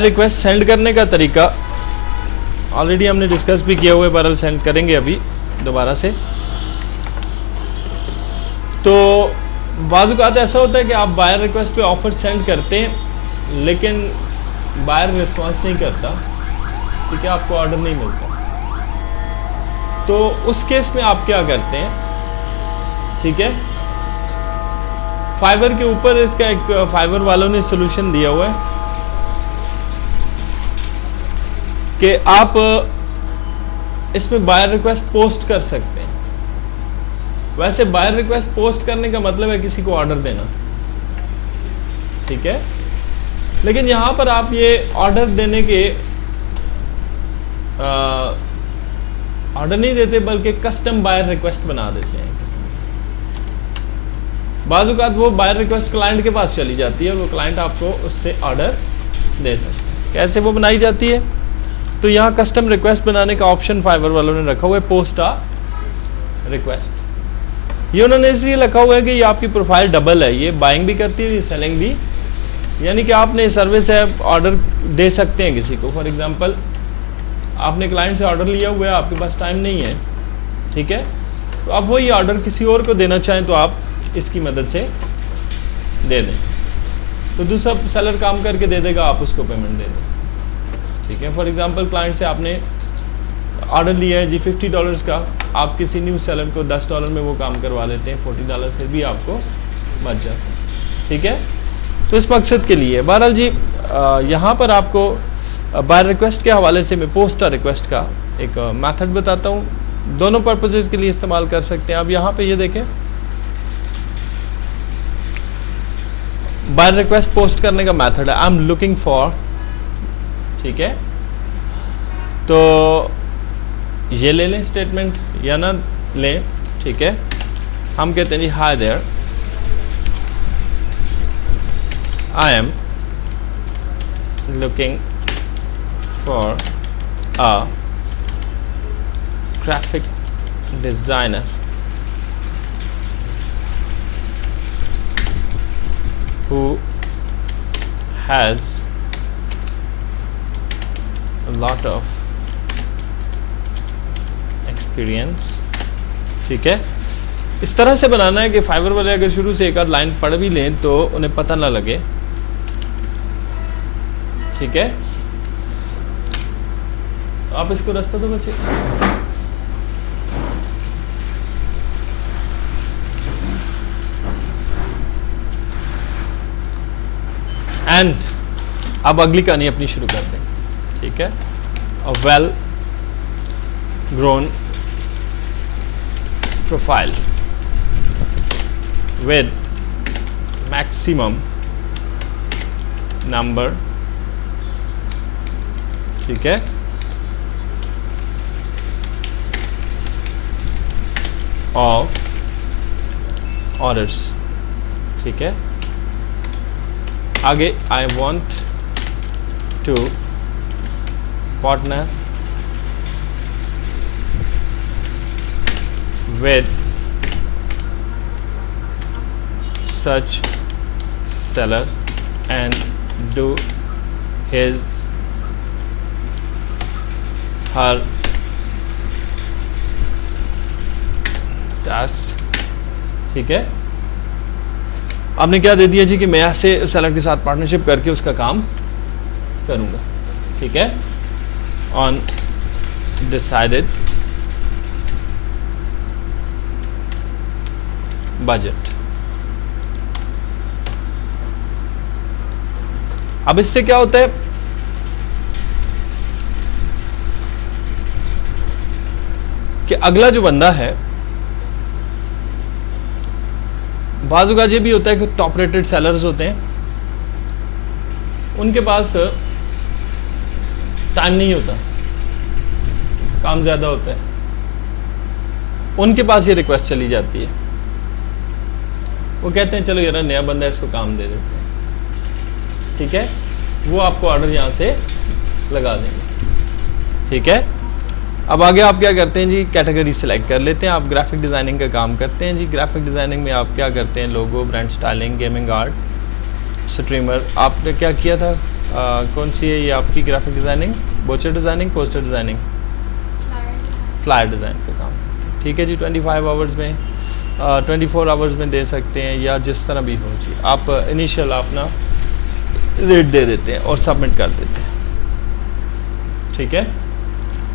Request send करने का तरीका ऑलरेडी हमने डिस्कस भी किया हुआ है, बहरहाल सेंड करेंगे अभी दोबारा से। तो बाज़-औक़ात ऐसा होता है कि आप बायर रिक्वेस्ट पे ऑफ़र सेंड करते हैं लेकिन बायर रिस्पॉन्स नहीं करता, ठीक है, आपको ऑर्डर नहीं मिलता। तो उस केस में आप क्या करते हैं, ठीक है, फाइवर के ऊपर इसका एक फाइवर वालों ने सोल्यूशन दिया हुआ है कि आप इसमें बायर रिक्वेस्ट पोस्ट कर सकते हैं। वैसे बायर रिक्वेस्ट पोस्ट करने का मतलब है किसी को ऑर्डर देना, ठीक है, लेकिन यहां पर आप ये ऑर्डर देने के ऑर्डर नहीं देते बल्कि कस्टम बायर रिक्वेस्ट बना देते हैं किसी में। बाज़ औक़ात वो बायर रिक्वेस्ट क्लाइंट के पास चली जाती है, वो क्लाइंट आपको उससे ऑर्डर दे सकते हैं। कैसे वो बनाई जाती है, तो यहाँ कस्टम रिक्वेस्ट बनाने का ऑप्शन फाइवर वालों ने रखा हुआ है, पोस्ट आ रिक्वेस्ट। ये उन्होंने इसलिए रखा हुआ है कि ये आपकी प्रोफाइल डबल है, ये बाइंग भी करती है, ये सेलिंग भी, यानी कि आपने सर्विस है ऑर्डर दे सकते हैं किसी को। फॉर एग्जांपल आपने क्लाइंट से ऑर्डर लिया हुआ है, आपके पास टाइम नहीं है, ठीक है, तो आप वही ऑर्डर किसी और को देना चाहें तो आप इसकी मदद से दे दें, तो दूसरा सेलर काम करके दे देगा, आप उसको पेमेंट दे दें, ठीक है। फॉर एग्जांपल क्लाइंट से आपने ऑर्डर लिया है जी $50 का, आप किसी न्यू सेलर को $10 में वो काम करवा लेते हैं, $40 फिर भी आपको बच जाता है, ठीक है। तो इस मकसद के लिए बहरहाल जी यहाँ पर आपको बायर रिक्वेस्ट के हवाले से मैं पोस्ट रिक्वेस्ट का एक मेथड बताता हूँ, दोनों पर्पसेस के लिए इस्तेमाल कर सकते हैं। अब यहाँ पे ये देखें, बायर रिक्वेस्ट पोस्ट करने का मेथड है, आई एम लुकिंग फॉर, ठीक है, तो ये ले लें स्टेटमेंट या ना लें, ठीक है। हम कहते हैं जी hi there, I am looking for a graphic designer who has a lot of experience, ठीक है। इस तरह से बनाना है कि फाइवर वाले अगर शुरू से एक आध लाइन पढ़ भी लें तो उन्हें पता ना लगे, ठीक है। आप इसको रास्ता दो बच्चे। एंड अब अगली कहानी अपनी शुरू कर दें, ठीक है। A well grown profile with maximum number, ठीक है, ऑफ ऑर्डर्स, ठीक है। आगे I want to partner with such seller and do his her task, ठीक है। आपने क्या दे दिया जी कि मैं ऐसे सेलर के साथ पार्टनरशिप करके उसका काम करूंगा, ठीक है, ऑन डिसाइडेड बजट। अब इससे क्या होता है कि अगला जो बंदा है, बाज़ औक़ात ये भी होता है कि टॉप रेटेड सेलर्स होते हैं, उनके पास टाइम नहीं होता, काम ज़्यादा होता है, उनके पास ये रिक्वेस्ट चली जाती है, वो कहते हैं चलो यार नया बंदा है इसको काम दे देते हैं, ठीक है, वो आपको ऑर्डर यहाँ से लगा देंगे, ठीक है। अब आगे आप क्या करते हैं जी, कैटेगरी सेलेक्ट कर लेते हैं। आप ग्राफिक डिज़ाइनिंग का काम करते हैं जी। ग्राफिक डिज़ाइनिंग में आप क्या करते हैं, logo, brand styling, gaming art, streamer. आपने क्या किया था, कौन सी है ये आपकी graphic designing, brochure designing, poster designing, flyer design पे काम करते हैं। ठीक है जी, 25 आवर्स में 24 आवर्स में दे सकते हैं या जिस तरह भी हो जी। आप इनिशियल अपना रेट दे देते हैं और सबमिट कर देते हैं। ठीक है,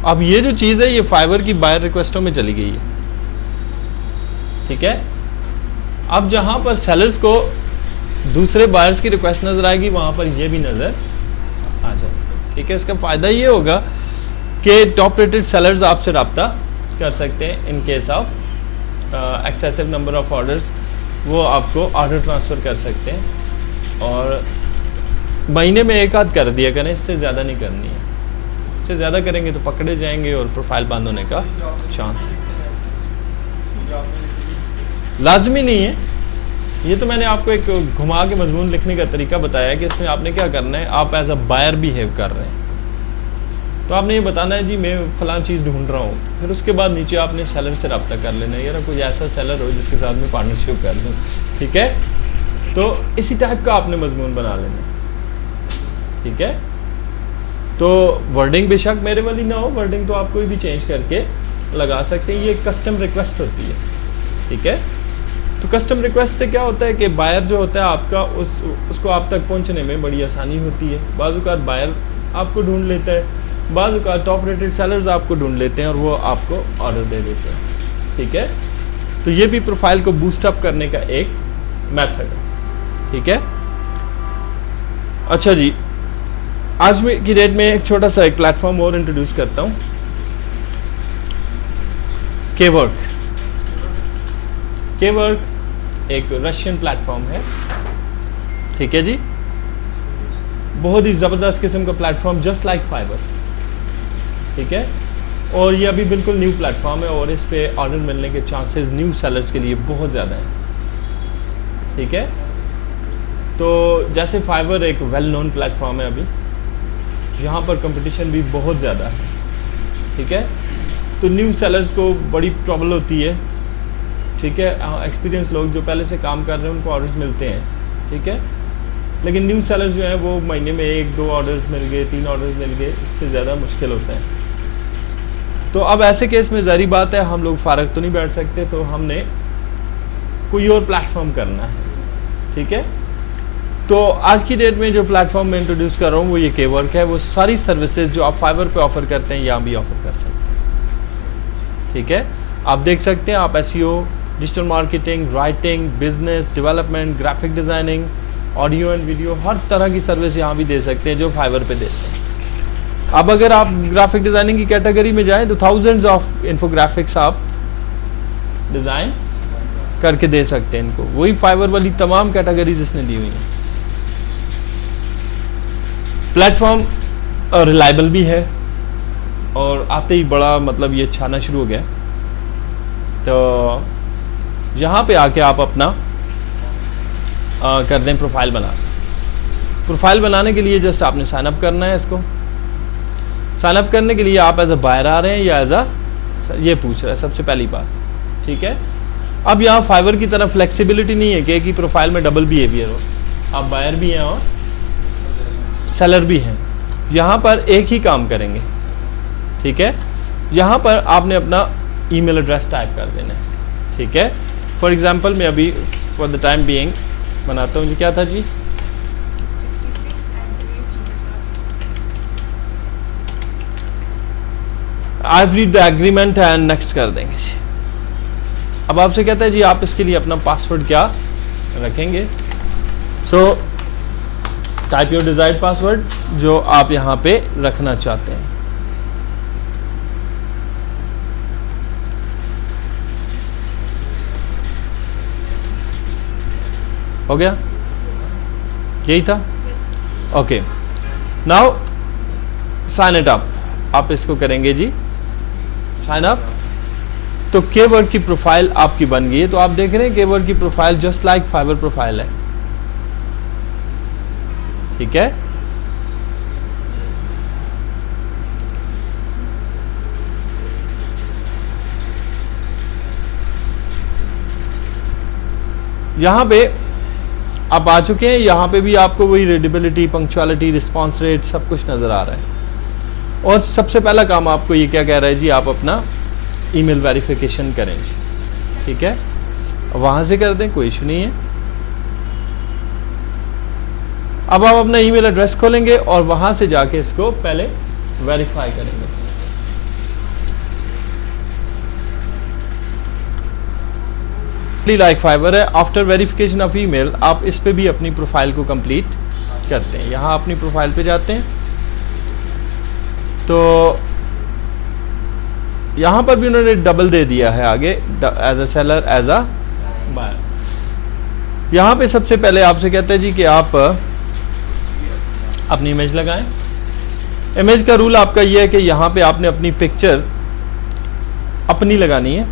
अब ये जो चीज़ है ये फाइवर की बायर रिक्वेस्टों में चली गई है। ठीक है, अब जहाँ पर सेलर्स को दूसरे बायर्स की रिक्वेस्ट नज़र आएगी वहाँ पर ये भी नज़र आ जाएगी। ठीक है, इसका फ़ायदा ये होगा कि टॉप रेटेड सेलर्स आपसे रब्ता कर सकते हैं in case of excessive number of orders, वो आपको ऑर्डर ट्रांसफ़र कर सकते हैं और महीने में एक आध कर दिया करें, इससे ज़्यादा नहीं करनी है। इससे ज़्यादा करेंगे तो पकड़े जाएंगे और प्रोफाइल बंद होने का चांस है। लाजमी नहीं है, ये तो मैंने आपको एक घुमा के मजमून लिखने का तरीका बताया कि इसमें आपने क्या करना है, आप एज अ बायर बिहेव कर रहे हैं तो आपने ये बताना है जी मैं फ़लाँ चीज़ ढूंढ रहा हूँ, फिर उसके बाद नीचे आपने सेलर से रब्ता कर लेना है, यार कोई ऐसा सेलर हो जिसके साथ में पार्टनरशिप कर लूँ। ठीक है, तो इसी टाइप का आपने मजमून बना लेना है। ठीक है, तो वर्डिंग बेशक मेरे वाली ना हो, वर्डिंग तो आप कोई भी चेंज करके लगा सकते हैं, ये कस्टम रिक्वेस्ट होती है। ठीक है, तो कस्टम रिक्वेस्ट से क्या होता है कि बायर जो होता है आपका उसको आप तक पहुंचने में बड़ी आसानी होती है। बाज़-औक़ात बायर आपको ढूंढ लेता है, बाज़-औक़ात टॉप रेटेड सेलर्स आपको ढूंढ लेते हैं और वो आपको ऑर्डर दे देते हैं। ठीक है, तो ये भी प्रोफाइल को बूस्ट अप करने का एक मेथड है। ठीक है, अच्छा जी, आज की डेट में एक छोटा सा एक प्लेटफॉर्म और इंट्रोड्यूस करता हूँ, केवर्क। केवर्क एक रशियन प्लेटफॉर्म है। ठीक है जी, बहुत ही ज़बरदस्त किस्म का प्लेटफॉर्म, जस्ट लाइक फाइबर। ठीक है, और ये अभी बिल्कुल न्यू प्लेटफॉर्म है और इस पे ऑर्डर मिलने के चांसेस न्यू सेलर्स के लिए बहुत ज़्यादा हैं। ठीक है, तो जैसे फाइबर एक वेल नोन प्लेटफॉर्म है अभी, यहाँ पर कंपटीशन भी बहुत ज़्यादा है। ठीक है, तो न्यू सेलर्स को बड़ी प्रॉब्लम होती है। ठीक है, एक्सपीरियंस लोग जो पहले से काम कर रहे हैं उनको ऑर्डर्स मिलते हैं। ठीक है, लेकिन न्यू सेलर्स जो हैं वो महीने में 1-2 ऑर्डर्स मिल गए, 3 ऑर्डर्स मिल गए, इससे ज़्यादा मुश्किल होता है। तो अब ऐसे केस में ज़ाहिर बात है हम लोग फारग तो नहीं बैठ सकते, तो हमने कोई और प्लेटफॉर्म करना है। ठीक है, तो आज की डेट में जो प्लेटफॉर्म मैं इंट्रोड्यूस कर रहा हूँ वो ये केवर्क है। वो सारी सर्विसेज जो आप फाइवर पे ऑफर करते हैं यहाँ भी ऑफर कर सकते हैं। ठीक है, आप देख सकते हैं, आप SEO, digital marketing, writing, business development, graphic designing, audio and video, हर तरह की सर्विस यहाँ भी दे सकते हैं जो फाइवर पे देते हैं। अब अगर आप ग्राफिक डिज़ाइनिंग की कैटेगरी में जाएं तो थाउजेंड्स ऑफ इन्फोग्राफिक्स आप डिज़ाइन करके दे सकते हैं इनको, वही फाइवर वाली तमाम कैटेगरीज इसने दी हुई हैं। प्लेटफॉर्म रिलायबल भी है और आते ही बड़ा मतलब ये छाना शुरू हो गया। तो यहाँ पे आके आप अपना कर दें प्रोफाइल बना। प्रोफाइल बनाने के लिए जस्ट आपने साइन अप करना है। इसको साइन अप करने के लिए आप एज अ बायर आ रहे हैं या एज अ, ये पूछ रहा है सबसे पहली बात। ठीक है, अब यहाँ फाइवर की तरफ फ्लेक्सिबिलिटी नहीं है कि एक ही प्रोफाइल में डबल बिहेवियर हो, आप बायर भी हैं और सेलर भी हैं। यहाँ पर एक ही काम करेंगे। ठीक है, यहाँ पर आपने अपना ईमेल एड्रेस टाइप कर देना है। ठीक है, फॉर एग्जांपल मैं अभी फॉर द टाइम बीइंग बनाता हूँ जी, क्या था जी, 'I read the agreement' and next कर देंगे जी। अब आपसे कहता है जी आप इसके लिए अपना पासवर्ड क्या रखेंगे। So type your desired password जो आप यहाँ पे रखना चाहते हैं। हो गया, यही था। Okay, now sine it up. आप इसको करेंगे जी साइन अप, तो केवर्क की प्रोफाइल आपकी बन गई है। तो आप देख रहे हैं केवर्क की profile just like fibre profile है। ठीक है, यहां पे आप आ चुके हैं। यहाँ पे भी आपको वही रीडेबिलिटी, पंक्चुअलिटी, रिस्पॉन्स रेट सब कुछ नज़र आ रहा है। और सबसे पहला काम आपको ये क्या कह रहा है जी, आप अपना ईमेल वेरिफिकेशन करें जी, ठीक है। वहाँ से कर दें, कोई इशू नहीं है। अब आप अपना ईमेल एड्रेस खोलेंगे और वहाँ से जाके इसको पहले वेरीफाई करेंगे। लाइक फाइवर है, आफ्टर वेरिफिकेशन ऑफ ईमेल आप इस पे भी अपनी प्रोफाइल को कंप्लीट करते हैं। यहाँ अपनी प्रोफाइल पे जाते हैं तो यहाँ पर भी उन्होंने डबल दे दिया है आगे, as a seller, as a buyer. यहाँ पे सबसे पहले आपसे कहते हैं जी कि आप अपनी इमेज लगाएं। इमेज का रूल आपका ये है कि यहाँ पे आपने अपनी पिक्चर अपनी लगानी है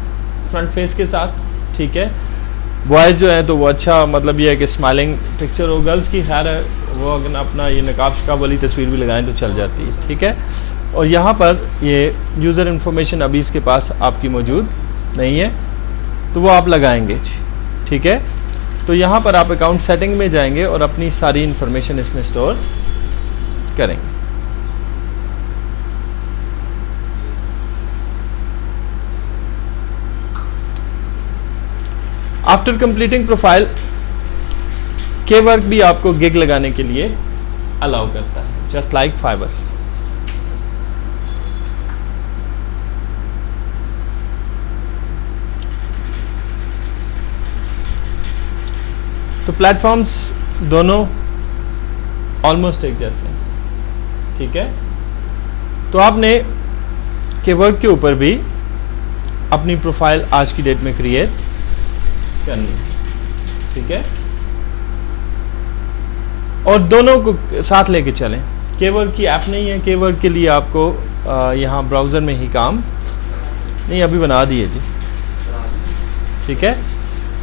फ्रंट फेस के साथ, ठीक है। बॉयज़ जो है तो वो अच्छा, मतलब ये है कि स्माइलिंग पिक्चर हो। गर्ल्स की खैर है, वो अगर अपना ये नकाब शकाब वाली तस्वीर भी लगाएं तो चल जाती है, ठीक है। और यहाँ पर ये यूज़र इन्फॉर्मेशन अभी इसके पास आपकी मौजूद नहीं है तो वो आप लगाएंगे, ठीक है। तो यहाँ पर आप अकाउंट सेटिंग में जाएंगे और अपनी सारी इन्फॉर्मेशन इसमें स्टोर करेंगे। आफ्टर कंप्लीटिंग प्रोफाइल, के वर्क भी आपको गिग लगाने के लिए अलाउ करता है, जस्ट लाइक फाइवर। तो प्लेटफॉर्म्स दोनों ऑलमोस्ट एक जैसे हैं, ठीक है। तो आपने के वर्क के ऊपर भी अपनी प्रोफाइल आज की डेट में क्रिएट करनी, ठीक है। और दोनों को साथ लेके चलें। के वर्क की ऐप नहीं है, के वर्क के लिए आपको यहाँ ब्राउज़र में ही काम नहीं, अभी बना दिए जी, ठीक है।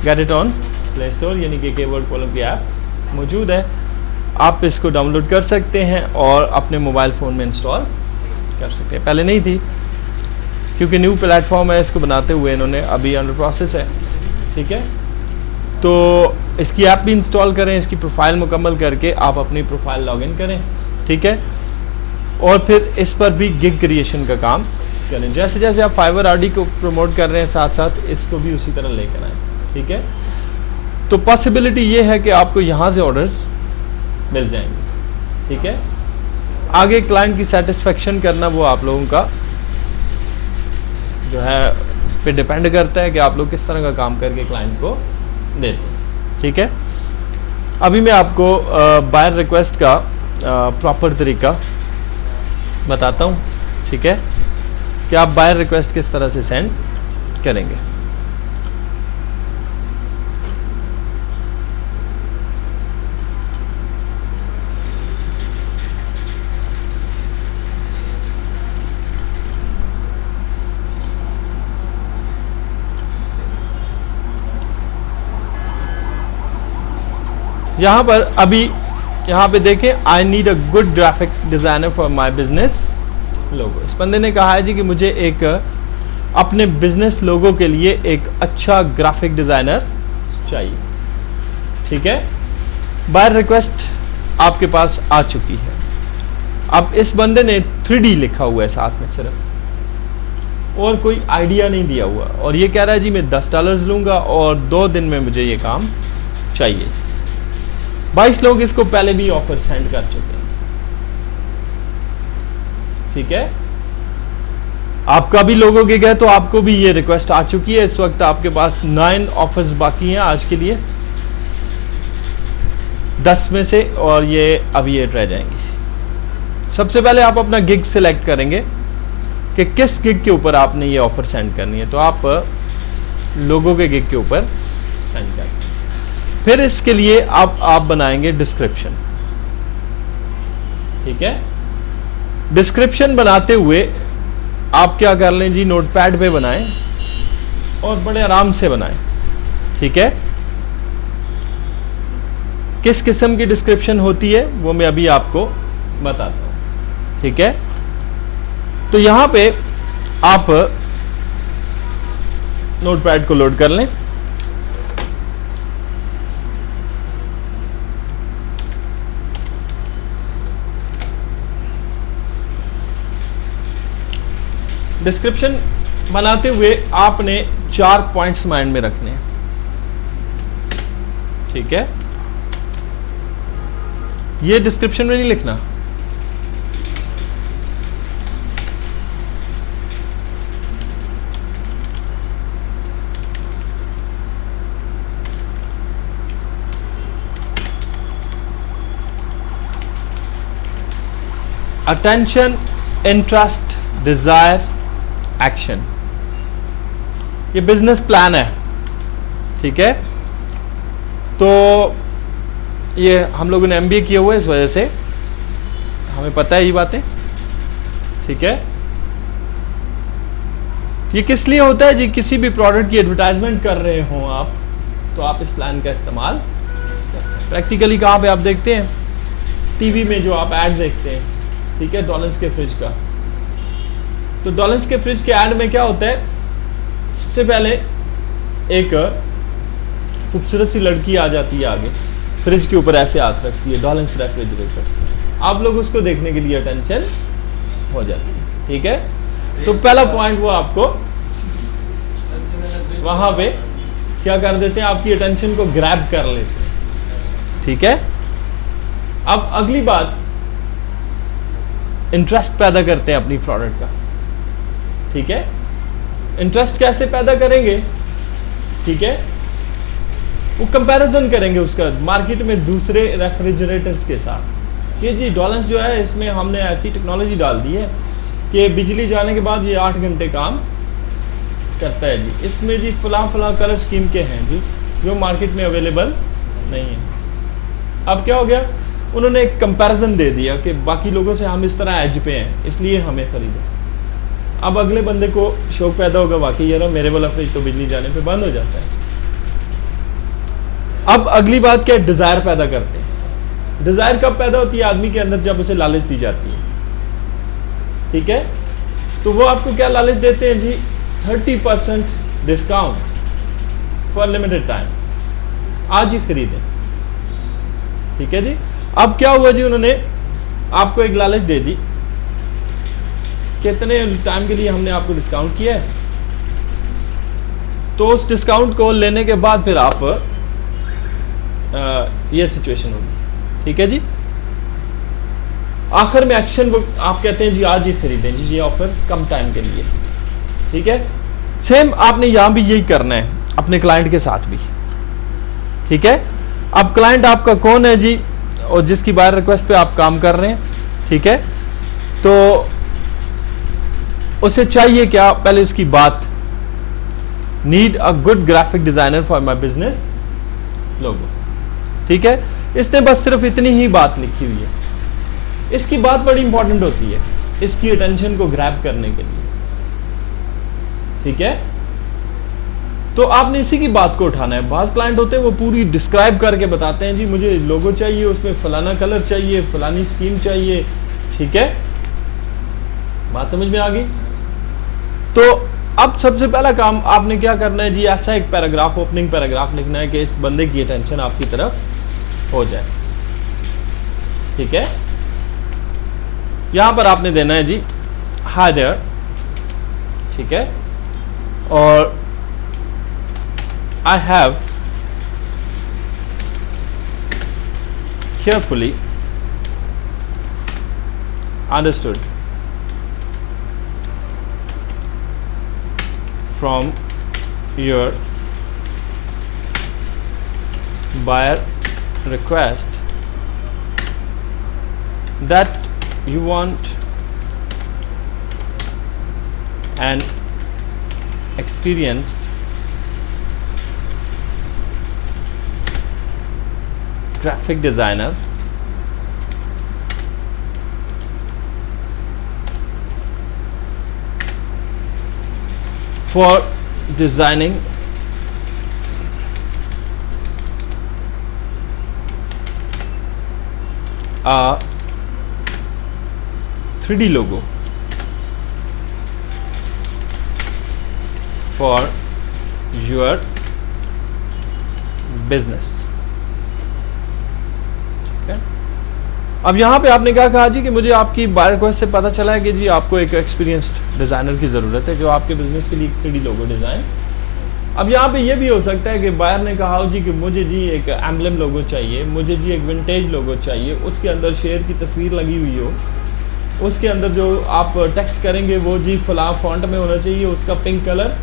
Get it on play store, यानी कि के वर्क कॉलम की ऐप मौजूद है। आप इसको डाउनलोड कर सकते हैं और अपने मोबाइल फ़ोन में इंस्टॉल कर सकते हैं। पहले नहीं थी क्योंकि न्यू प्लेटफॉर्म है, इसको बनाते हुए इन्होंने अभी अंडर प्रोसेस है, ठीक है। तो इसकी ऐप भी इंस्टॉल करें, इसकी प्रोफाइल मुकम्मल करके आप अपनी प्रोफाइल लॉगिन करें, ठीक है। और फिर इस पर भी गिग क्रिएशन का काम करें। जैसे जैसे आप फाइवर आरडी को प्रमोट कर रहे हैं, साथ साथ इसको भी उसी तरह लेकर आएँ, ठीक है। तो पॉसिबिलिटी ये है कि आपको यहाँ से ऑर्डर्स मिल जाएंगे, ठीक है। आगे क्लाइंट की सेटिस्फेक्शन करना वो आप लोगों का जो है पे डिपेंड करता है कि आप लोग किस तरह का काम करके क्लाइंट को देते हैं, ठीक है। अभी मैं आपको बायर रिक्वेस्ट का प्रॉपर तरीका बताता हूँ, ठीक है, कि आप बायर रिक्वेस्ट किस तरह से सेंड करेंगे। यहाँ पर अभी यहाँ पे देखें, I need a good graphic designer for my business logo. इस बंदे ने कहा है जी कि मुझे एक अपने बिजनेस लोगो के लिए एक अच्छा ग्राफिक डिज़ाइनर चाहिए, ठीक है। बायर रिक्वेस्ट आपके पास आ चुकी है। अब इस बंदे ने 3D लिखा हुआ है साथ में सिर्फ, और कोई आइडिया नहीं दिया हुआ, और ये कह रहा है जी मैं $10 लूँगा और 2 दिन में मुझे ये काम चाहिए। 22 लोग इसको पहले भी ऑफर सेंड कर चुके हैं, ठीक है। आपका भी लोगो गिग है तो आपको भी ये रिक्वेस्ट आ चुकी है। इस वक्त आपके पास 9 ऑफर्स बाकी हैं आज के लिए, 10 में से, और ये अभी 8 रह जाएंगी। सबसे पहले आप अपना गिग सिलेक्ट करेंगे कि किस गिग के ऊपर आपने ये ऑफर सेंड करनी है, तो आप लोगों के गिग के ऊपर सेंड करें। फिर इसके लिए आप बनाएंगे डिस्क्रिप्शन, ठीक है। डिस्क्रिप्शन बनाते हुए आप क्या कर लें जी, नोटपैड पे बनाएं और बड़े आराम से बनाएं, ठीक है। किस किस्म की डिस्क्रिप्शन होती है वो मैं अभी आपको बताता हूं, ठीक है। तो यहां पे आप नोटपैड को लोड कर लें। डिस्क्रिप्शन बनाते हुए आपने 4 पॉइंट्स माइंड में रखने हैं, ठीक है? ये डिस्क्रिप्शन में नहीं लिखना, अटेंशन, इंटरेस्ट, डिजायर, एक्शन। ये बिजनेस प्लान है, ठीक है? तो ये हम लोगों ने एमबीए किया हुआ है, इस वजह से हमें पता है ये बातें, ठीक है? ये किस लिए होता है जी? किसी भी प्रोडक्ट की एडवर्टाइजमेंट कर रहे हो आप, तो आप इस प्लान का इस्तेमाल प्रैक्टिकली कहाँ पे आप देखते हैं? टीवी में जो आप ऐड देखते हैं, ठीक है, डॉलर्स के फ्रिज का। तो डॉलर्स के फ्रिज के ऐड में क्या होता है? सबसे पहले एक खूबसूरत सी लड़की आ जाती है आगे, फ्रिज के ऊपर ऐसे हाथ रखती है, डॉलर्स रेफ्रिजरेटर। आप लोग उसको देखने के लिए अटेंशन हो जाती है, ठीक है? तो पहला पॉइंट वो आपको वहां पे क्या कर देते हैं? आपकी अटेंशन को ग्रैब कर लेते हैं, ठीक है? अब अगली बात, इंटरेस्ट पैदा करते हैं अपनी प्रोडक्ट का, ठीक है? इंटरेस्ट कैसे पैदा करेंगे? ठीक है, वो कंपैरिजन करेंगे उसका मार्केट में दूसरे रेफ्रिजरेटर्स के साथ। ये जी डॉलर्स जो है, इसमें हमने ऐसी टेक्नोलॉजी डाल दी है कि बिजली जाने के बाद ये 8 घंटे काम करता है जी। इसमें जी फला कलर स्कीम के हैं जी, जो मार्केट में अवेलेबल नहीं है। अब क्या हो गया? उन्होंने एक कंपैरिजन दे दिया कि बाकी लोगों से हम इस तरह एज पे हैं, इसलिए हमें खरीदें। अब अगले बंदे को शौक पैदा होगा, वाकई यार मेरे वाला फ्रिज तो बिजली जाने पे बंद हो जाता है। अब अगली बात क्या? डिजायर पैदा करते हैं। डिजायर कब पैदा होती है आदमी के अंदर? जब उसे लालच दी जाती है, ठीक है? तो वो आपको क्या लालच देते हैं जी? 30% डिस्काउंट फॉर लिमिटेड टाइम, आज ही खरीदें, ठीक है जी? अब क्या हुआ जी? उन्होंने आपको एक लालच दे दी, कितने टाइम के लिए हमने आपको डिस्काउंट किया है, तो उस डिस्काउंट को लेने के बाद फिर आप ये सिचुएशन होगी, ठीक है जी? आखिर में एक्शन वो आप कहते हैं जी आज ही खरीदें जी, ये ऑफर कम टाइम के लिए, ठीक है? सेम आपने यहां भी यही करना है अपने क्लाइंट के साथ भी, ठीक है? अब क्लाइंट आपका कौन है जी? और जिसकी बायर रिक्वेस्ट पे आप काम कर रहे हैं, ठीक है? तो उसे चाहिए क्या? पहले उसकी बात, need a good graphic designer for my business logo, ठीक है? इसने बस सिर्फ इतनी ही बात लिखी हुई है। इसकी बात बड़ी इंपॉर्टेंट होती है इसकी अटेंशन को ग्रैब करने के लिए, ठीक है? तो आपने इसी की बात को उठाना है। बाज क्लाइंट होते हैं वो पूरी डिस्क्राइब करके बताते हैं जी मुझे लोगो चाहिए, उसमें फलाना कलर चाहिए, फलानी स्कीम चाहिए, ठीक है? बात समझ में आ गई? तो अब सबसे पहला काम आपने क्या करना है जी? ऐसा एक पैराग्राफ, ओपनिंग पैराग्राफ लिखना है कि इस बंदे की अटेंशन आपकी तरफ हो जाए, ठीक है? यहां पर आपने देना है जी हाय देयर, ठीक है? और I have carefully understood from your buyer request that you want an experienced graphic designer for designing a 3D logo for your business, okay? अब यहाँ पे आपने क्या कहा जी कि मुझे आपकी बाय रिक्वेस्ट से पता चला है कि जी आपको एक एक्सपीरियंस्ड डिज़ाइनर की ज़रूरत है जो आपके बिजनेस के लिए 3D लोगो डिज़ाइन। अब यहाँ पे ये भी हो सकता है कि बायर ने कहा हो जी कि मुझे जी एक एम्बलम लोगो चाहिए, मुझे जी एक विंटेज लोगो चाहिए, उसके अंदर शेर की तस्वीर लगी हुई हो, उसके अंदर जो आप टेक्स्ट करेंगे वो जी फला फॉन्ट में होना चाहिए, उसका पिंक कलर।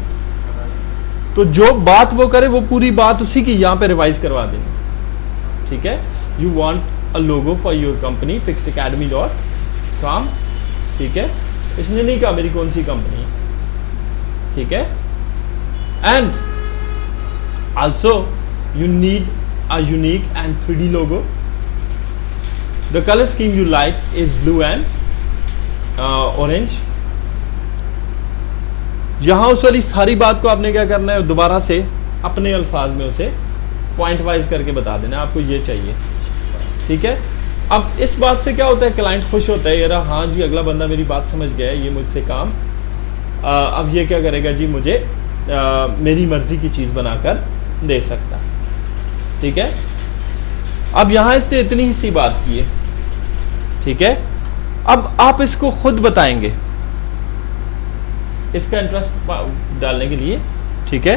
तो जो बात वो करे वो पूरी बात उसी की यहाँ पे रिवाइज करवा देंगे। ठीक है, you want a logo for your company pictacademy.com। ठीक है, इसने नहीं कहा मेरी कौन सी कंपनी है। ठीक है, and also you need a unique and 3D logo. The colour scheme you like is blue and orange. यहां उस वाली सारी बात को आपने क्या करना है, दोबारा से अपने अल्फाज में उसे पॉइंट वाइज करके बता देना आपको ये चाहिए। ठीक है, अब इस बात से क्या होता है, क्लाइंट खुश होता है, यार हाँ जी अगला बंदा मेरी बात समझ गया है, ये मुझसे काम अब ये क्या करेगा जी, मुझे मेरी मर्जी की चीज बनाकर दे सकता। ठीक है, अब यहां इसने इतनी ही सी बात की है। ठीक है, अब आप इसको खुद बताएंगे इसका इंटरेस्ट डालने के लिए। ठीक है,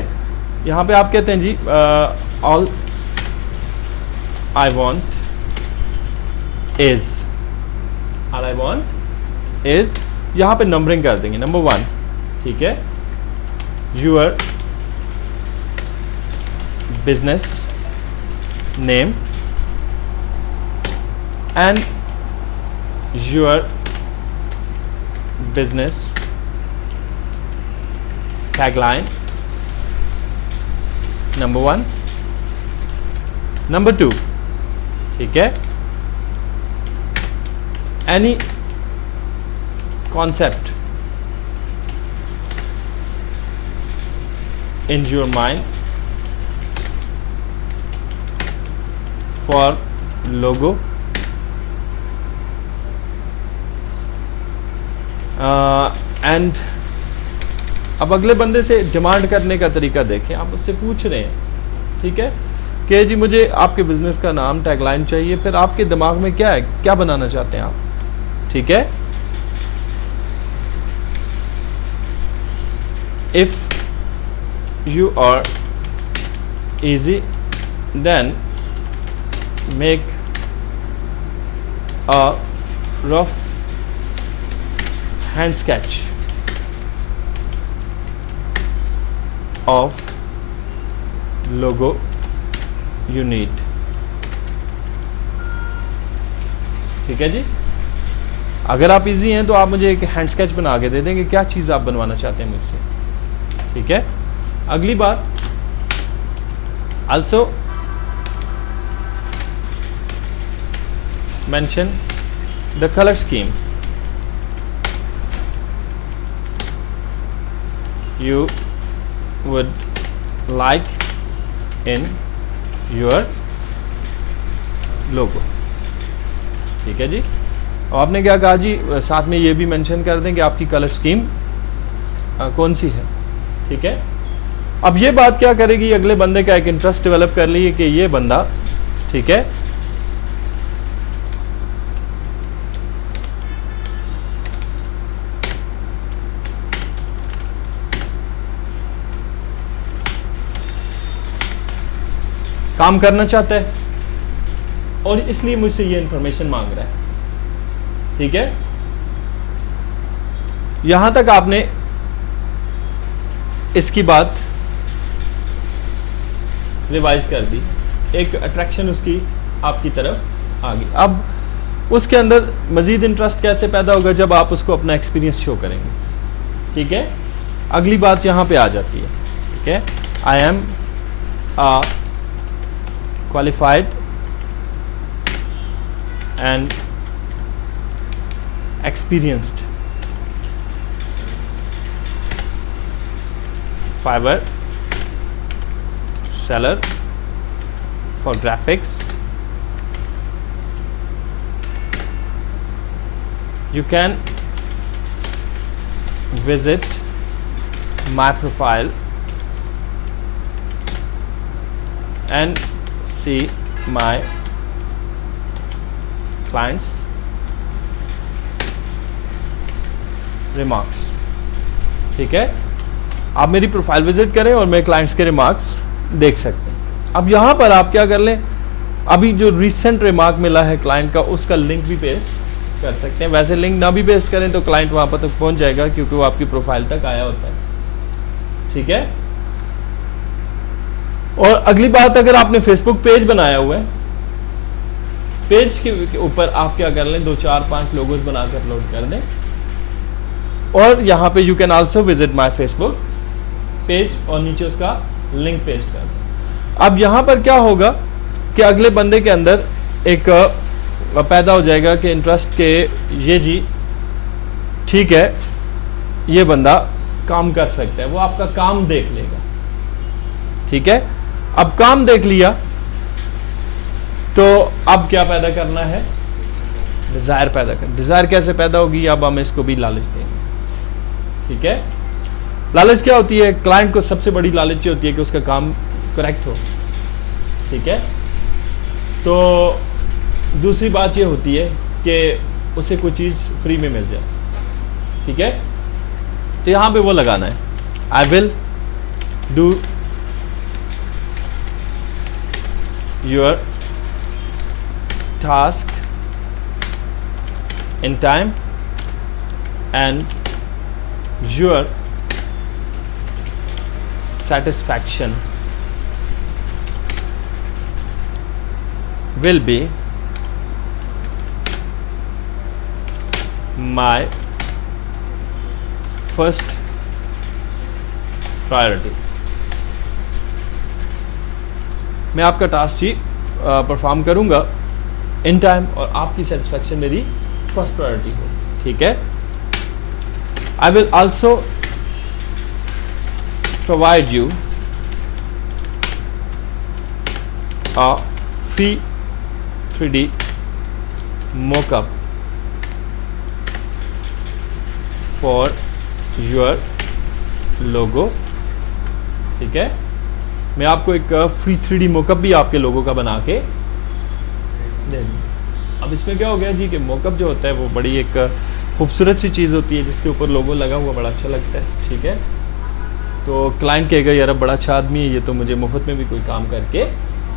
यहां पे आप कहते हैं जी ऑल आई वांट इज यहां पे नंबरिंग कर देंगे, नंबर 1। ठीक है, your business name and your business tagline, number 1, number 2। ठीक है, any concept in your mind for logo, and अब अगले बंदे से डिमांड करने का तरीका देखें, आप उससे पूछ रहे हैं। ठीक है, कि जी मुझे आपके बिजनेस का नाम, टैगलाइन चाहिए, फिर आपके दिमाग में क्या है, क्या बनाना चाहते हैं आप। ठीक है, if you are easy then make a rough hand sketch of logo you need। ठीक है जी, अगर आप इजी हैं तो आप मुझे एक हैंड स्केच बना के दे देंगे क्या चीज आप बनवाना चाहते हैं मुझसे। ठीक है, अगली बात, also mention the color scheme you would like in your logo। ठीक है जी, और आपने क्या कहा जी, साथ में ये भी मेंशन कर दें कि आपकी कलर स्कीम कौन सी है। ठीक है, अब ये बात क्या करेगी, अगले बंदे का एक इंटरेस्ट डेवलप कर लीजिए कि ये बंदा, ठीक है, काम करना चाहता है और इसलिए मुझसे ये इंफॉर्मेशन मांग रहा है। ठीक है, यहां तक आपने इसकी बात रिवाइज कर दी, एक अट्रैक्शन उसकी आपकी तरफ आ गई। अब उसके अंदर मजीद इंटरेस्ट कैसे पैदा होगा, जब आप उसको अपना एक्सपीरियंस शो करेंगे। ठीक है, अगली बात यहां पे आ जाती है। ठीक है, I am a qualified and experienced fiber seller for graphics। You can visit my profile and see my clients remarks. ठीक है, आप मेरी प्रोफाइल विजिट करें और मेरे क्लाइंट्स के रिमार्क्स देख सकते हैं। अब यहां पर आप क्या कर लें, अभी जो रिसेंट रिमार्क मिला है क्लाइंट का, उसका लिंक भी पेस्ट कर सकते हैं। वैसे लिंक ना भी पेस्ट करें तो क्लाइंट वहां पर तक पहुंच जाएगा, क्योंकि वो आपकी प्रोफाइल तक आया होता है। ठीक है, और अगली बात, अगर आपने फेसबुक पेज बनाया हुआ है, पेज के ऊपर आप क्या कर लें, 2 4 5 लोगोस बना के अपलोड कर दें, और यहां पे you can also visit my Facebook page, और नीचे उसका लिंक पेस्ट कर दें। अब यहां पर क्या होगा कि अगले बंदे के अंदर एक पैदा हो जाएगा कि इंटरेस्ट के, ये जी ठीक है, ये बंदा काम कर सकता है, वो आपका काम देख लेगा। ठीक है, अब काम देख लिया तो अब क्या पैदा करना है, डिजायर पैदा करना। डिजायर कैसे पैदा होगी, अब हम इसको भी लालच देंगे। ठीक है, लालच क्या होती है, क्लाइंट को सबसे बड़ी लालच ये होती है कि उसका काम करेक्ट हो। ठीक है, तो दूसरी बात ये होती है कि उसे कोई चीज फ्री में मिल जाए। ठीक है, तो यहां पे वो लगाना है, I will do your task in time and your satisfaction will be my first priority। मैं आपका टास्क जी परफॉर्म करूंगा इन टाइम, और आपकी सेटिस्फैक्शन मेरी फर्स्ट प्रायोरिटी होगी। ठीक है, I will also provide you a free 3D mockup for your logo. ठीक है, मैं आपको एक फ्री 3D मोकअप भी आपके लोगों का बना के दे दूँ। अब इसमें क्या हो गया जी कि मोकअप जो होता है वो बड़ी एक खूबसूरत सी चीज़ होती है, जिसके ऊपर लोगो लगा हुआ बड़ा अच्छा लगता है। ठीक है, तो क्लाइंट कहेगा यार बड़ा अच्छा आदमी है, ये तो मुझे मुफ्त में भी कोई काम करके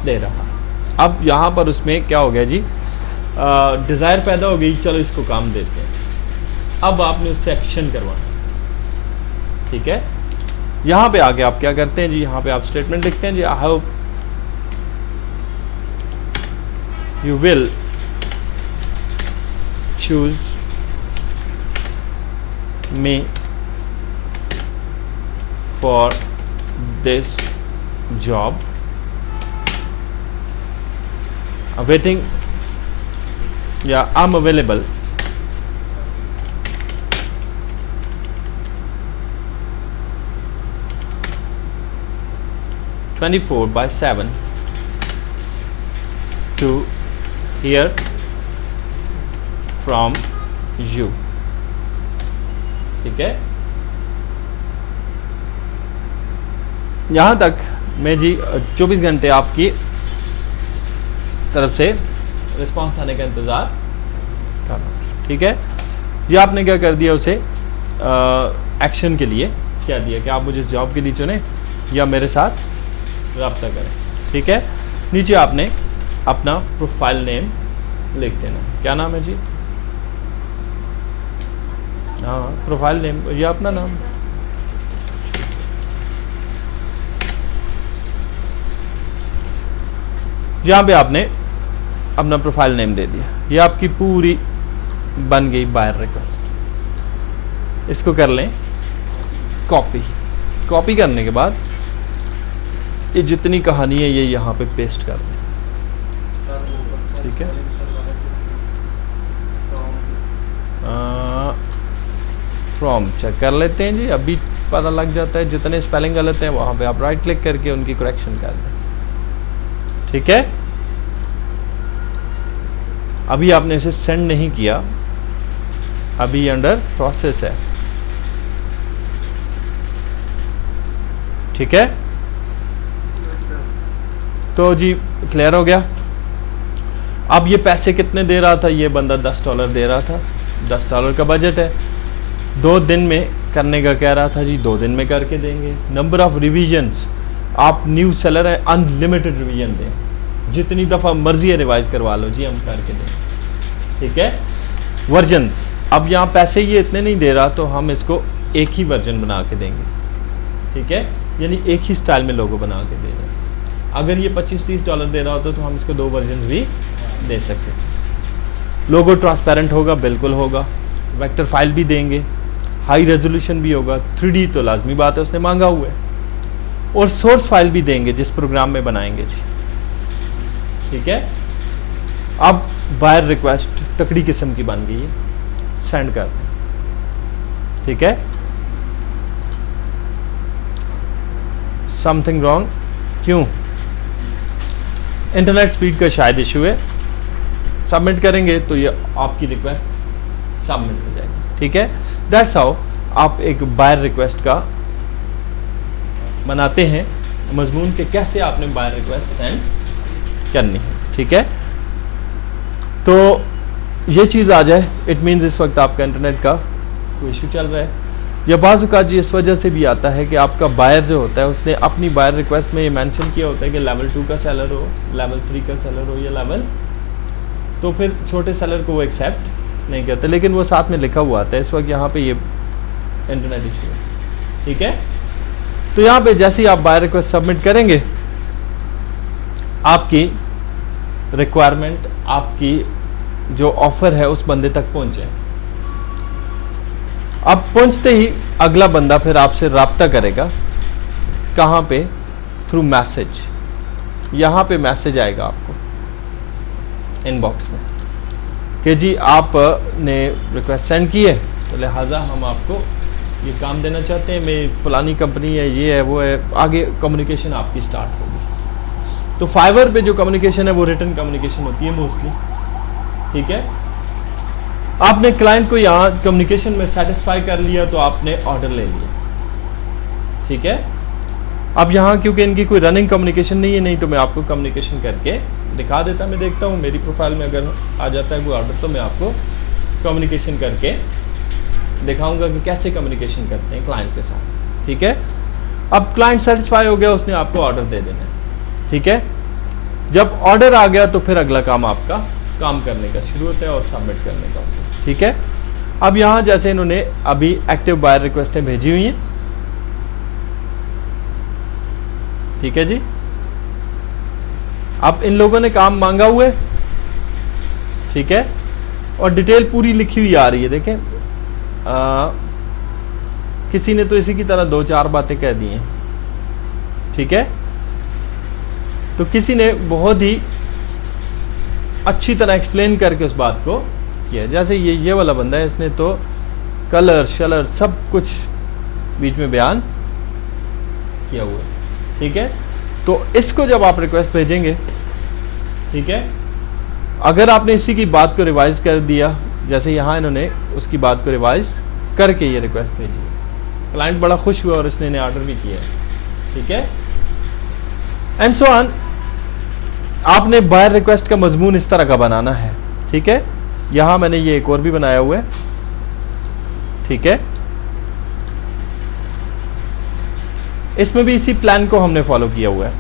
दे रहा। अब यहाँ पर उसमें क्या हो गया जी, डिज़ायर पैदा हो गई, चलो इसको काम देते हैं। अब आपने उससे एक्शन करवाना। ठीक है, यहां पे आके आप क्या करते हैं जी, यहां पे आप स्टेटमेंट लिखते हैं जी, I hope you will choose me for this job, awaiting या I am available 24/7 to hear from you। ठीक है, यहां तक मैं जी 24 घंटे आपकी तरफ से रिस्पांस आने का इंतजार करना। ठीक है, ये आपने क्या कर दिया, उसे एक्शन के लिए क्या दिया कि आप मुझे इस जॉब के लिए चुने या मेरे साथ रब्ता करें। ठीक है, नीचे आपने अपना प्रोफाइल नेम लिख देना। क्या नाम है जी, हाँ प्रोफाइल नेम, ये अपना नाम। यहाँ पे आपने अपना प्रोफाइल नेम दे दिया, ये आपकी पूरी बन गई बायर रिक्वेस्ट। इसको कर लें कॉपी। कॉपी करने के बाद ये जितनी कहानी है ये यहाँ पे पेस्ट कर दें। ठीक है, फ्रॉम चेक कर लेते हैं जी, अभी पता लग जाता है जितने स्पेलिंग गलत हैं वहाँ पे आप राइट क्लिक करके उनकी करेक्शन कर दें। ठीक है, अभी आपने इसे सेंड नहीं किया, अभी अंडर प्रोसेस है। ठीक है, तो जी क्लियर हो गया। अब ये पैसे कितने दे रहा था, ये बंदा $10 दे रहा था, $10 का बजट है, 2 दिन में करने का कह रहा था जी, 2 दिन में करके देंगे। नंबर ऑफ रिविजन्स, आप न्यू सेलर है, अनलिमिटेड रिवीजन दें, जितनी दफ़ा मर्जी है रिवाइज करवा लो जी, हम करके दें। ठीक है। वर्जन्स, अब यहाँ पैसे ये इतने नहीं दे रहा तो हम इसको एक ही वर्जन बना के देंगे। ठीक है, यानी एक ही स्टाइल में लोगो बना के दे रहे हैं। अगर ये $25-30 दे रहा होता तो हम इसको 2 वर्जन भी दे सकते थे। लोगो ट्रांसपेरेंट होगा, बिल्कुल होगा, वेक्टर फाइल भी देंगे, हाई रेजोल्यूशन भी होगा, 3D तो लाजमी बात है, उसने मांगा हुआ है, और सोर्स फाइल भी देंगे जिस प्रोग्राम में बनाएंगे जी। ठीक है। अब बायर रिक्वेस्ट तकड़ी किस्म की बन गई है, सेंड कर दें। ठीक है। समथिंग रॉन्ग, क्यों? इंटरनेट स्पीड का शायद इशू है। सबमिट करेंगे तो ये आपकी रिक्वेस्ट सबमिट हो जाएगी। ठीक है। दैट्स हाउ आप एक बायर रिक्वेस्ट का बनाते हैं मजमून के, कैसे आपने बायर रिक्वेस्ट सेंड करनी है। ठीक है। तो ये चीज़ आ जाए, इट मीन्स इस वक्त आपका इंटरनेट का कोई इशू चल रहा है, या बाज़ औक़ात इस वजह से भी आता है कि आपका बायर जो होता है उसने अपनी बायर रिक्वेस्ट में ये मेंशन किया होता है कि लेवल 2 का सेलर हो, लेवल 3 का सेलर हो या लेवल, तो फिर छोटे सेलर को वो एक्सेप्ट नहीं करते, लेकिन वो साथ में लिखा हुआ आता है। इस वक्त यहाँ पे ये इंटरनेट इशू है। ठीक है। तो यहाँ पे जैसे ही आप बायर रिक्वेस्ट सबमिट करेंगे, आपकी रिक्वायरमेंट, आपकी जो ऑफर है उस बंदे तक पहुंचे। अब पहुंचते ही अगला बंदा फिर आपसे राब्ता करेगा, कहाँ पे? Through message. यहाँ पे मैसेज आएगा आपको इनबॉक्स में कि जी आपने रिक्वेस्ट सेंड की है, तो लिहाजा हम आपको ये काम देना चाहते हैं, मेरी फलानी कंपनी है, ये है, वो है, आगे कम्युनिकेशन आपकी स्टार्ट होगी। तो फाइवर पे जो कम्युनिकेशन है वो रिटन कम्युनिकेशन होती है मोस्टली। ठीक है। आपने क्लाइंट को यहाँ कम्युनिकेशन में सेटिस्फाई कर लिया तो आपने ऑर्डर ले लिया। ठीक है। अब यहाँ क्योंकि इनकी कोई रनिंग कम्युनिकेशन नहीं है, नहीं तो मैं आपको कम्युनिकेशन करके दिखा देता। मैं देखता हूँ मेरी प्रोफाइल में अगर आ जाता है कोई ऑर्डर तो मैं आपको कम्युनिकेशन करके दिखाऊंगा कि कैसे कम्युनिकेशन करते हैं क्लाइंट के साथ। ठीक है। अब क्लाइंट सेटिस्फाई हो गया, उसने आपको ऑर्डर दे देना है। ठीक है। जब ऑर्डर आ गया तो फिर अगला काम आपका काम करने का शुरू होता है और सबमिट करने का होता है। ठीक है। अब यहाँ जैसे इन्होंने अभी एक्टिव बायर रिक्वेस्टें भेजी हुई हैं। ठीक है जी। अब इन लोगों ने काम मांगा हुआ है। ठीक है। और डिटेल पूरी लिखी हुई आ रही है, देखें। किसी ने तो इसी की तरह 2-4 बातें कह दी हैं। ठीक है। तो किसी ने बहुत ही अच्छी तरह एक्सप्लेन करके उस बात को किया। जैसे ये वाला बंदा है, इसने तो कलर शलर सब कुछ बीच में बयान किया हुआ है। ठीक है। तो इसको जब आप रिक्वेस्ट भेजेंगे, ठीक है, अगर आपने इसी की बात को रिवाइज कर दिया, जैसे यहाँ इन्होंने उसकी बात को रिवाइज करके ये रिक्वेस्ट भेजी, क्लाइंट बड़ा खुश हुआ और इसने इन्हें ऑर्डर भी किया। ठीक है। And so on. आपने बायर रिक्वेस्ट का मजमून इस तरह का बनाना है। ठीक है। यहां मैंने ये एक और भी बनाया हुआ है। ठीक है। इसमें भी इसी प्लान को हमने फॉलो किया हुआ है,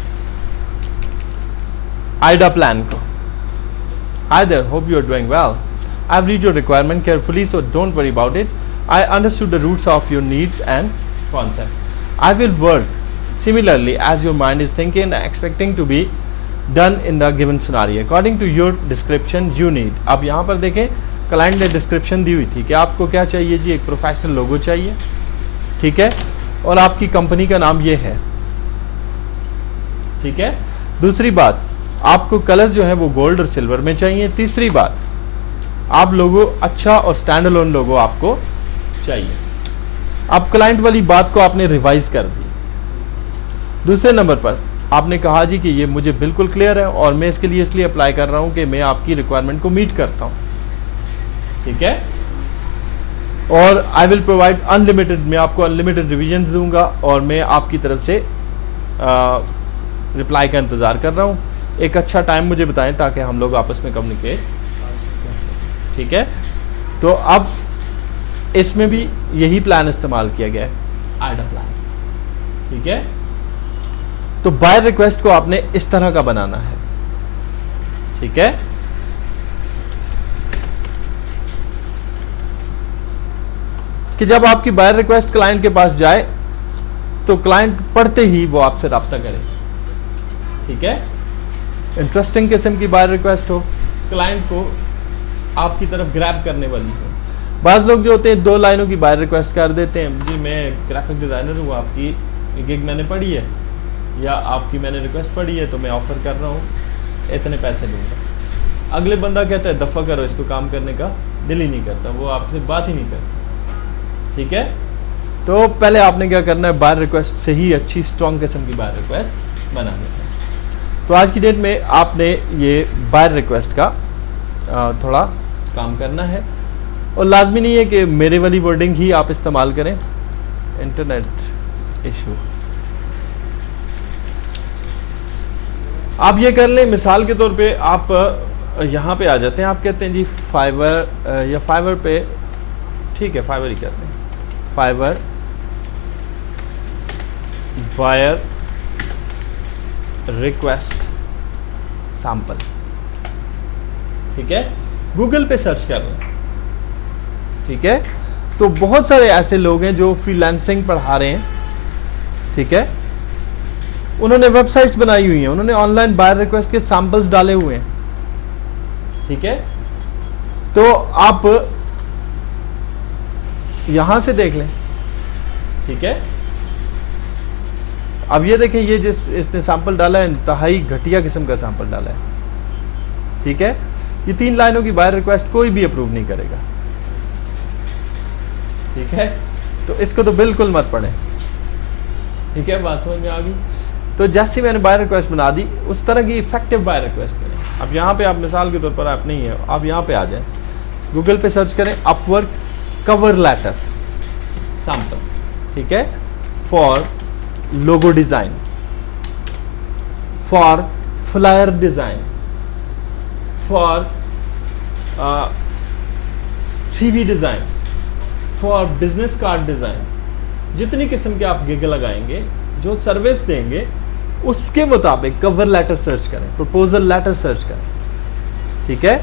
आइडा प्लान को। Hi there, hope you are doing well. I've read your requirement carefully, so don't worry about it. I understood the roots of your needs and concept. I will work similarly as your mind is thinking and expecting to be done in the given scenario according to your description you need. अब यहाँ पर देखें, client ने description दी हुई थी कि आपको क्या चाहिए जी, एक प्रोफेशनल लोगो चाहिए। ठीक है। और आपकी कंपनी का नाम ये है। ठीक है। दूसरी बात, आपको कलर्स जो है वो गोल्ड और सिल्वर में चाहिए। तीसरी बात, आप लोगो अच्छा और स्टैंड अलोन लोगो आपको चाहिए। अब क्लाइंट वाली बात को आपने रिवाइज कर दी। दूसरे नंबर पर आपने कहा जी कि ये मुझे बिल्कुल क्लियर है और मैं इसके लिए इसलिए अप्लाई कर रहा हूं कि मैं आपकी रिक्वायरमेंट को मीट करता हूं। ठीक है। और आई विल प्रोवाइड अनलिमिटेड, मैं आपको अनलिमिटेड रिविजन दूंगा और मैं आपकी तरफ से रिप्लाई का इंतजार कर रहा हूं। एक अच्छा टाइम मुझे बताएं ताकि हम लोग आपस में कम्युनिकेट, ठीक है। तो अब इसमें भी यही प्लान इस्तेमाल किया गया है, आइडा प्लान, ठीक है। तो बाय रिक्वेस्ट को आपने इस तरह का बनाना है, ठीक है। कि जब आपकी बाय रिक्वेस्ट क्लाइंट के पास जाए तो क्लाइंट पढ़ते ही वो आपसे राब्ता करे, ठीक है। इंटरेस्टिंग किस्म की बाय रिक्वेस्ट हो, क्लाइंट को आपकी तरफ ग्रैब करने वाली हो। बाज़ लोग जो होते हैं 2 लाइनों की बाय रिक्वेस्ट कर देते हैं, जी मैं ग्राफिक डिज़ाइनर हूँ, आपकी गिग मैंने पढ़ी है या आपकी मैंने रिक्वेस्ट पढ़ी है तो मैं ऑफ़र कर रहा हूँ, इतने पैसे दूंगा। अगले बंदा कहता है दफ़ा करो, इसको काम करने का दिल ही नहीं करता, वो आपसे बात ही नहीं करता, ठीक है। तो पहले आपने क्या करना है, बाय रिक्वेस्ट से ही अच्छी स्ट्रॉन्ग किस्म की बाय रिक्वेस्ट बनानी है। तो आज की डेट में आपने ये बाय रिक्वेस्ट का थोड़ा काम करना है, और लाजमी नहीं है कि मेरे वाली वर्डिंग ही आप इस्तेमाल करें। इंटरनेट इशू आप ये कर लें, मिसाल के तौर पे आप यहाँ पे आ जाते हैं, आप कहते हैं जी फाइवर या फाइवर पे, ठीक है फाइवर ही कहते हैं, फाइवर बायर रिक्वेस्ट सैंपल, ठीक है। गूगल पे सर्च कर रहे हैं, ठीक है। तो बहुत सारे ऐसे लोग हैं जो फ्रीलांसिंग पढ़ा रहे हैं, ठीक है। उन्होंने वेबसाइट्स बनाई हुई हैं, उन्होंने ऑनलाइन बायर रिक्वेस्ट के सैंपल्स डाले हुए हैं, ठीक है। तो आप यहां से देख लें, ठीक है। अब ये देखें, ये जिस इसने सैंपल डाला है इंतहाई घटिया किस्म का सैंपल डाला है, ठीक है। ये 3 लाइनों की बायर रिक्वेस्ट कोई भी अप्रूव नहीं करेगा, ठीक है। तो इसको तो बिल्कुल मत पढ़ें, ठीक है। बात समझ में आ गई। तो जैसे मैंने बायर रिक्वेस्ट बना दी, उस तरह की इफेक्टिव बायर रिक्वेस्ट करें। अब यहाँ पे आप मिसाल के तौर पर आप नहीं है, आप यहाँ पे आ जाएं, गूगल पे सर्च करें अपवर्क कवर लेटर सैंपल, ठीक है, for logo design, for flyer design, for 3D design, for business card design. जितनी किस्म के आप गिग लगाएंगे, जो सर्विस देंगे, उसके मुताबिक कवर लेटर सर्च करें, प्रपोजल लेटर सर्च करें, ठीक है।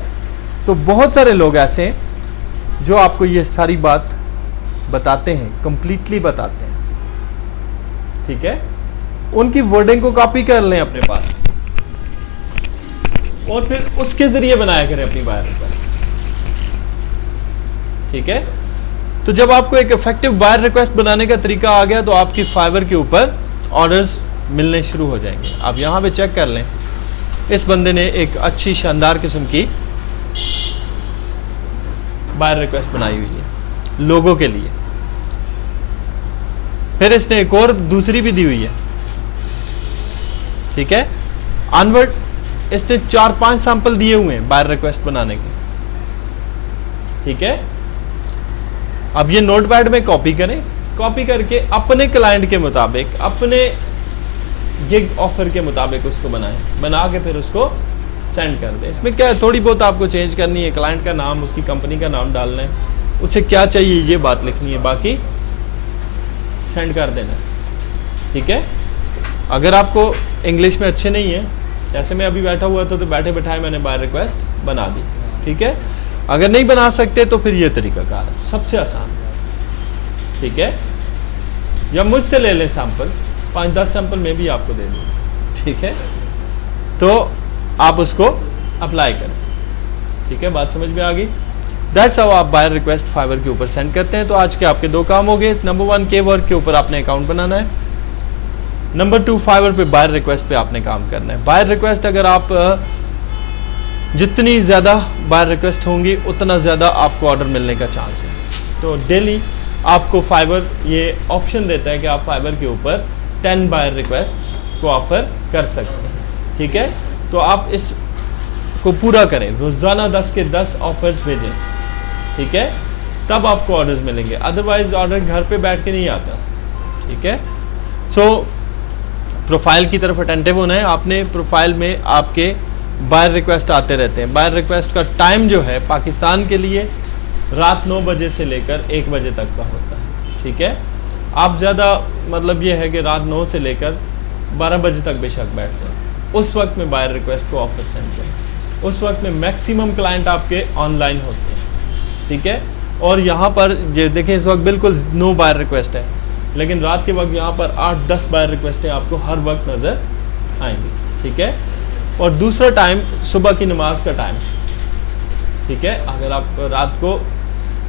तो बहुत सारे लोग ऐसे हैं जो आपको ये सारी बात बताते हैं, कंप्लीटली बताते हैं, ठीक है। उनकी वर्डिंग को कॉपी कर लें अपने पास और फिर उसके जरिए बनाया करें अपनी बायर रिक्वेस्ट, ठीक है। तो जब आपको एक इफेक्टिव बायर रिक्वेस्ट बनाने का तरीका आ गया तो आपकी फाइवर के ऊपर ऑर्डर्स मिलने शुरू हो जाएंगे। आप यहां पे चेक कर लें, इस बंदे ने एक अच्छी शानदार किस्म की बायर रिक्वेस्ट बनाई हुई है लोगों के लिए, फिर इसने एक और दूसरी भी दी हुई है, ठीक है। अनवर्ड इसने 4-5 सैंपल दिए हुए हैं बायर रिक्वेस्ट बनाने के, ठीक है। अब ये नोटपैड में कॉपी करें, कॉपी करके अपने क्लाइंट के मुताबिक, अपने गिग ऑफर के मुताबिक उसको बनाएं, बना के फिर उसको सेंड कर दें। इसमें क्या है, थोड़ी बहुत आपको चेंज करनी है, क्लाइंट का नाम, उसकी कंपनी का नाम डालना है, उसे क्या चाहिए ये बात लिखनी है, बाकी सेंड कर देना है, ठीक है। अगर आपको इंग्लिश में अच्छे नहीं है, जैसे मैं अभी बैठा हुआ था तो बैठे बैठाए मैंने बाय रिक्वेस्ट बना दी, ठीक है। अगर नहीं बना सकते तो फिर ये तरीकाकार है, सबसे आसान, ठीक है। या मुझसे ले लें सैंपल, 5-10 सैंपल मैं भी आपको दे दूँ, ठीक है। तो आप उसको अप्लाई करें, ठीक है। बात समझ में आ गई। दैट्स हाउ आप बायर रिक्वेस्ट फाइवर के ऊपर सेंड करते हैं। तो आज के आपके 2 काम हो गए। नंबर 1 के वर्क के ऊपर आपने अकाउंट बनाना है, नंबर 2 फाइवर पे बायर रिक्वेस्ट पे आपने काम करना है। बायर रिक्वेस्ट अगर आप जितनी ज़्यादा बायर रिक्वेस्ट होंगी उतना ज़्यादा आपको ऑर्डर मिलने का चांस है। तो डेली आपको फाइवर ये ऑप्शन देता है कि आप फाइवर के ऊपर 10 बायर रिक्वेस्ट को ऑफर कर सकते हैं, ठीक है। तो आप इस को पूरा करें, रोज़ाना 10 के 10 ऑफर्स भेजें, ठीक है, तब आपको ऑर्डर्स मिलेंगे। अदरवाइज ऑर्डर घर पे बैठ के नहीं आता, ठीक है। सो प्रोफाइल की तरफ अटेंटिव होना है। आपने प्रोफाइल में आपके बायर रिक्वेस्ट आते रहते हैं। बायर रिक्वेस्ट का टाइम जो है पाकिस्तान के लिए रात 9 बजे से लेकर 1 बजे तक का होता है, ठीक है। आप ज़्यादा मतलब ये है कि रात 9 से लेकर 12 बजे तक बेशक बैठ जाए, उस वक्त में बायर रिक्वेस्ट को ऑफर सेंड करें। उस वक्त में मैक्सिमम क्लाइंट आपके ऑनलाइन होते हैं, ठीक है। और यहाँ पर जो देखें इस वक्त बिल्कुल नो बायर रिक्वेस्ट है, लेकिन रात के वक्त यहाँ पर 8-10 बायर रिक्वेस्टें आपको हर वक्त नज़र आएंगी, ठीक है। और दूसरा टाइम सुबह की नमाज का टाइम, ठीक है। अगर आप रात को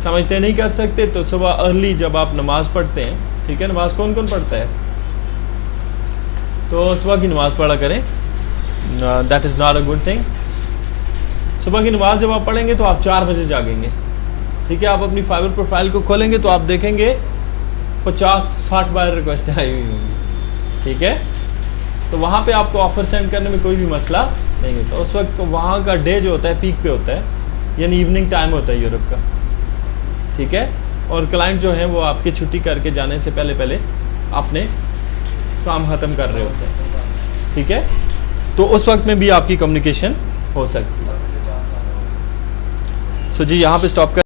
समझते नहीं कर सकते तो सुबह अर्ली जब आप नमाज पढ़ते हैं, ठीक है, नमाज कौन कौन पढ़ता है, तो सुबह की नमाज पढ़ा करें, that is not a good thing. सुबह की नमाज जब आप पढ़ेंगे तो आप 4 बजे जागेंगे, ठीक है। आप अपनी फाइवर प्रोफाइल को खोलेंगे तो आप देखेंगे 50-60 बार रिक्वेस्ट आई हुई होंगी, ठीक है। तो वहाँ पे आपको ऑफर सेंड करने में कोई भी मसला नहीं होता। उस वक्त वहाँ का डे जो होता है पीक पे होता है, यानी इवनिंग टाइम होता है यूरोप का, ठीक है। और क्लाइंट जो है वो आपकी छुट्टी करके जाने से पहले पहले अपने काम ख़त्म कर रहे होते हैं, ठीक है। तो उस वक्त में भी आपकी कम्युनिकेशन हो सकती है। सो जी यहाँ पे स्टॉप कर